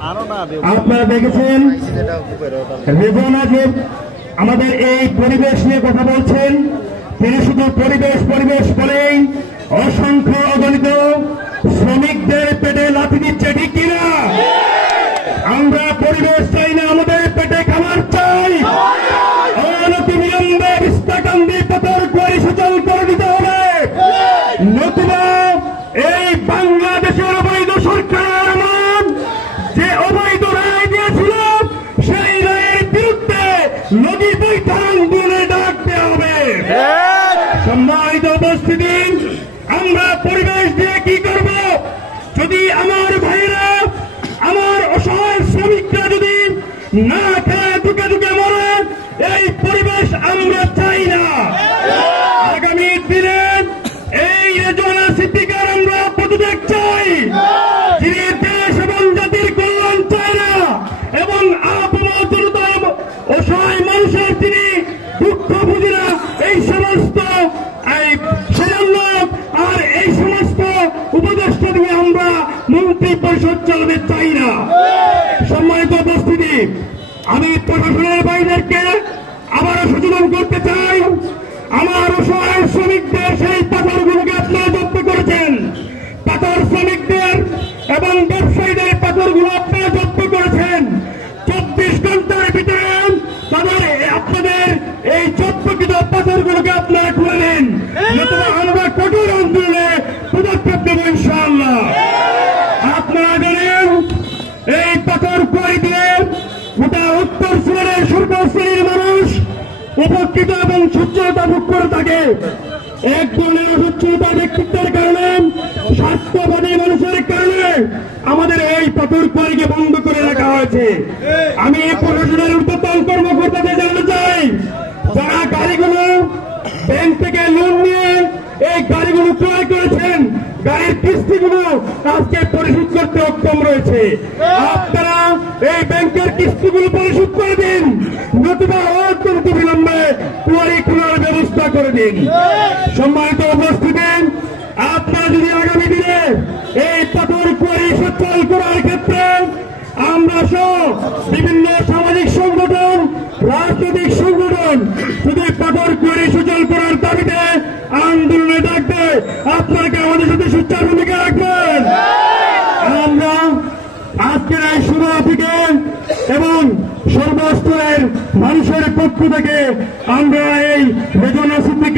আপনারা দেখেছেন রেজওয়ানা যে আমাদের এই পরিবেশ নিয়ে কথা বলছেন, তিনি শুধু পরিবেশ পরিবেশ বলেই অসংখ্য অগণিত শ্রমিকদের পেটে লাথি দিচ্ছে, ঠিক কিনা? আমরা পরিবেশ চাই না, আমাদের পেটে খাবার চাই। অনতিবিলম্বে বিস্তাকান্দি পাথরকুয়ারি সচল করে দিতে হবে, নতুবা এই বাংলাদেশের অবৈধ সরকার আমার যে অবৈধ রায় দিয়েছিল সেই রায়ের বিরুদ্ধে নদী বৈঠক আন্দোলনে ডাক দেওয়া হবে। সম্মানিত উপস্থিতি, আমরা পরিবেশ দিয়ে কি করব? যদি আমার ভাইরা, আমার অসহায় শ্রমিকরা যদি না খেয়ে দুকে দুকে মরে, এই পরিবেশ আমরা চাই না। আগামী দিনে এই রেজওয়ানা সিদ্দিকার আমরা পদত্যাগ চাই, যিনি দেশ এবং জাতির কল্যাণ চায় না এবং আপমাতুরতার অসহায় মানুষের তিনি দুঃখ বুঝি না। এই সমস্ত সমন্বয়ক আর এই সমস্ত উপদেষ্টা দিয়ে আমরা মন্ত্রী পরিষদ চালাতে চাই না। সম্মানিত উপস্থিতি, আমি প্রশাসনের বাইরেকে আবারও সচেতন করতে চাই। আমার অসহায় শ্রমিকদের সেই পাথরগুলোকে আপনারা জব্দ করেছেন, পাথর শ্রমিকদের এবং ব্যবসায়ীদের পাথরগুলো আপনারা জব্দ করেছেন। 24 ঘন্টার ভিতরে তাদের আপনাদের এই জব্দকৃত পাথরগুলোকে আপনারা খুলে নিন, নতুবা আমরা কঠোর আন্দোলনে পদক্ষেপ নেব ইনশাআল্লাহ। আপনারা জানেন এই পাথরকুয়ারি দিয়ে গোটা উত্তর সিলেটের সর্বশ্রেণীর মানুষ উপকৃত এবং সচ্ছলতা ভোগ করে থাকে। এক ধরনের অসচ্ছলতা ব্যক্তিত্বের কারণে, স্বার্থবাদী মানুষের কারণে আমাদের এই পাথরকুয়ারিকে বন্ধ করে রাখা হয়েছে। আমি প্রশাসনের ঊর্ধ্বতন কর্মকর্তাদের জানাতে চাই, যারা গাড়িগুলো ব্যাংক থেকে লোন নিয়ে এই গাড়িগুলো ক্রয় করেছেন, গাড়ির কিস্তিগুলো আজকে পরিশোধ করতে অক্ষম রয়েছে। আপনারা এই ব্যাংকের কিস্তিগুলো পরিশোধ করে দিন, নতুবা অত্যন্ত বিলম্বে কুয়ারি খোলার ব্যবস্থা করে দিন। সম্মানিত উপস্থিতি, আপনারা যদি আগামী দিনে এই পাথরকুয়ারি সচল করার ক্ষেত্রে আমরা সহ বিভিন্ন সামাজিক সংগঠন, রাজনৈতিক সংগঠন শুধু পাথরকুয়ারি সচল করার দাবিতে আন্দোলনে ডাকবে, আপনাকে আমাদের সাথে সোচ্চার ভূমিকা রাখবেন। আমরা আজকের এই সভা থেকে এবং সর্বস্তরের মানুষের পক্ষ থেকে আমরা এই রেজওয়ানা সিদ্দিকী